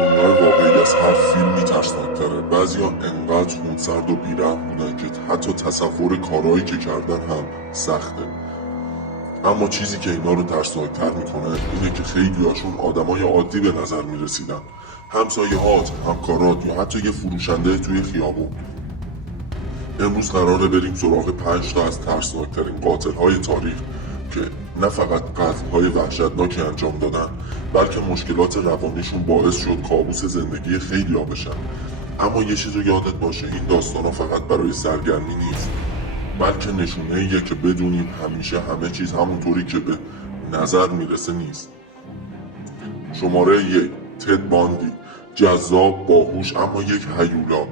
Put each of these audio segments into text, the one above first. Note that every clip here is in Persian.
دنیای واقعی از هر فیلمی ترسناکتره. بعضیا انقدر خونسرد و بیرحم بودن که حتی تصور کارهایی که کردن هم سخته. اما چیزی که اینا رو ترسناکتر میکنه اینه که خیلیاشون آدمای عادی به نظر میرسیدن، همسایه‌هات، همکارات یا حتی یه فروشنده توی خیابون. امروز قراره بریم سراغ 5 تا از ترسناکترین قاتل‌های تاریخ که نه فقط قتل‌های وحشتناکی انجام دادن، بلکه مشکلات روانیشون باعث شد کابوس زندگی خیلی‌ها بشن. اما یه چیز رو یادت باشه، این داستانا فقط برای سرگرمی نیست، بلکه نشونه‌ایه که بدونیم همیشه همه چیز همونطوری که به نظر میرسه نیست. شماره 1، تد باندی. جذاب، باهوش اما یک هیولا.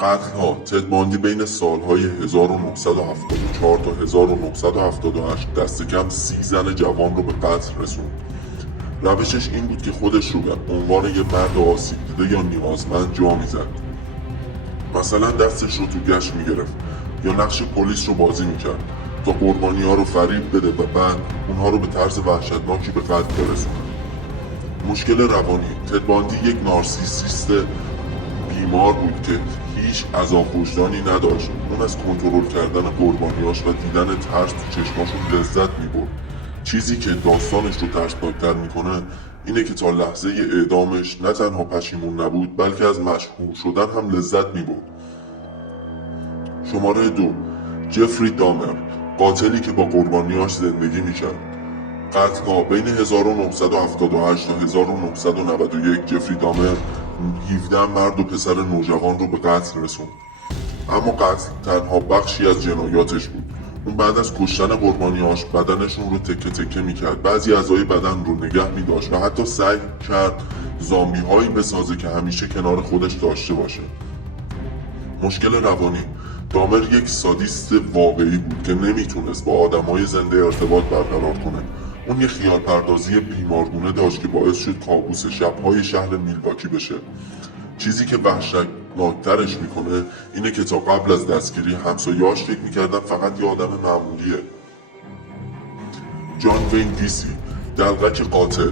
قتل‌ها: تد باندی بین سالهای 1974 تا 1978 دست کم 30 زن جوان رو به قتل رسوند. روشش این بود که خودش رو به عنوان یه مرد آسیب دیده یا نیازمند جا میزد. مثلا دستش رو تو گشت میگرفت یا نقش پلیس رو بازی میکرد تا قربانی ها رو فریب بده و بعد اونها رو به طرز وحشتناکی به قتل برسونه. مشکل روانی: تد باندی یک نارسیسیست بیمار بود که هیچ عذاب وجدانی نداشت. اون از کنترل کردن قربانیاش و دیدن ترس تو چشماشون لذت میبرد. چیزی که داستانش رو ترسناکتر میکنه اینه که تا لحظه اعدامش نه تنها پشیمون نبود، بلکه از مشهور شدن هم لذت میبرد. شماره 2، جفری دامر. قاتلی که با قربانیاش زندگی میکرد. قتل‌ها: بین 1978 تا 1991 جفری دامر 17 مرد و پسر نوجوان رو به قتل رسوند. اما قتل تنها بخشی از جنایاتش بود. اون بعد از کشتن قربانیاش بدنشون رو تکه تکه میکرد، بعضی اعضای بدن رو نگه میداشت و حتی سعی کرد زامبی هایی بسازه که همیشه کنار خودش داشته باشه. مشکل روانی: دامر یک سادیست واقعی بود که نمیتونست با آدمای زنده ارتباط برقرار کنه. اون یه خیال پردازی بیمارگونه داشت که باعث شد کابوس شبهای شهر میلواکی بشه. چیزی که وحشتناکترش میکنه اینه که تا قبل از دستگیری همسایه‌اش فکر میکردن فقط یه آدم معمولیه. جان وین گیسی. دلقک قاتل.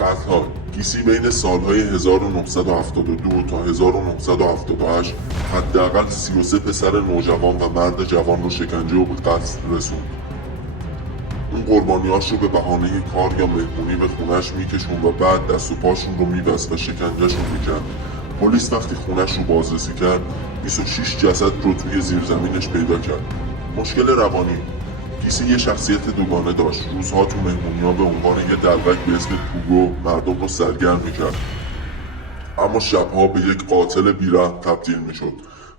قتل‌ها: گیسی بین سالهای 1972 تا 1978 حداقل 33 پسر نوجوان و مرد جوان رو شکنجه و به قتل رسوند. اون قربانیاش رو به بهانه کار یا مهمونی به خونش میکشون و بعد دست و پاشون رو میبست و شکنجهشون میکرد. پلیس وقتی خونش رو بازرسی کرد 26 جسد رو توی زیرزمینش پیدا کرد. مشکل روانی: گیسی یه شخصیت دوگانه داشت. روزها تو مهمونی‌ها به عنوان یه دلقک به اسم پوگو مردم رو سرگرم میکرد، اما شبها به یک قاتل بیرحم تبدیل میشد.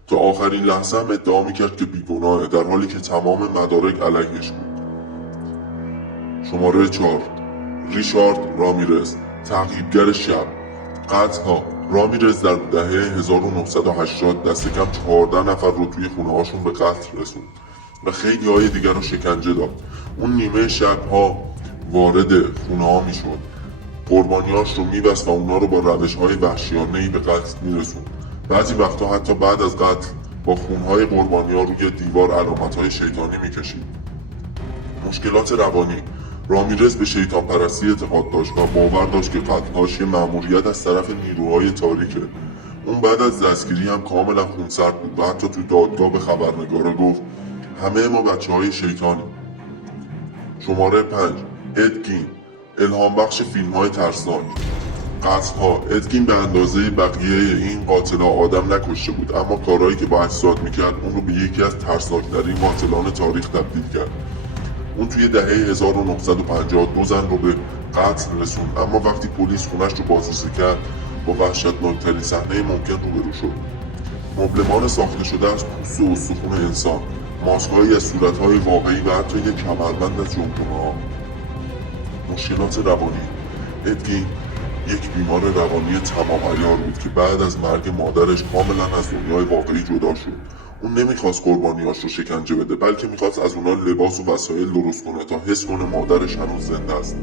تا آخرین لحظه هم ادعا میکرد که بیگناهه، در حالی که تمام مدارک علیهش بود. شماره 4، ریچارد رامیرز. تعقیبگر شب. قتل‌ها: رامیرز در دهه 1980 دست کم 14 نفر رو توی خونه هاشون به قتل رسوند و خیلی های دیگر رو شکنجه داد. اون نیمه شبها وارد خونه ها می شد، قربانیاش رو می بست و اونا رو با روش های وحشیانه‌ای به قتل می رسوند. بعضی وقتا حتی بعد از قتل با خونهای قربانی ها روی دیوار علامت های شیطانی می کشید. مشکلات روانی: رامیرز به شیطان پرستی اعتقاد داشت و باور داشت که قتل‌هاش یه مأموریت از طرف نیروهای تاریکه. اون بعد از دستگیری هم کاملا خونسرد بود و حتی تو دادگاه به خبرنگارا گفت همه ما بچه‌های شیطانیم. شماره 5، ادگین. الهام بخش فیلم‌های ترسناک. قتل‌ها: ادگین به اندازه بقیه این قاتل‌ها آدم نکشته بود، اما کارهایی که با اجساد میکرد اون رو به یکی از ترسناکترین قاتلان تاریخ تبدیل کرد. اون توی دهه 1950 2 زن رو به قتل رسوند، اما وقتی پلیس خونش رو بازرسی کرد با وحشتناکترین صحنه ممکن روبرو شد. مبلمان ساخته شده از پوست و استخون انسان، ماسک‌هایی از صورت‌های واقعی و حتی یک کمربند از جمجمه‌ها. مشکلات روانی: ادگین یک بیمار روانی تمام عیار بود که بعد از مرگ مادرش کاملا از دنیای واقعی جدا شد. اون نمیخواست قربانیاش رو شکنجه بده، بلکه میخواست از اونا لباس و وسایل درست کنه تا حس کنه مادرش هنوز زنده است.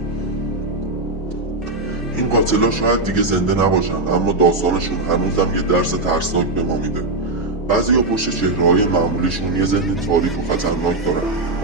این قاتلا شاید دیگه زنده نباشن، اما داستانشون هنوزم یه درس ترسناک به ما میده. بعضیا پشت چهره‌های معمولیشون یه ذهن تاریک و خطرناک دارن.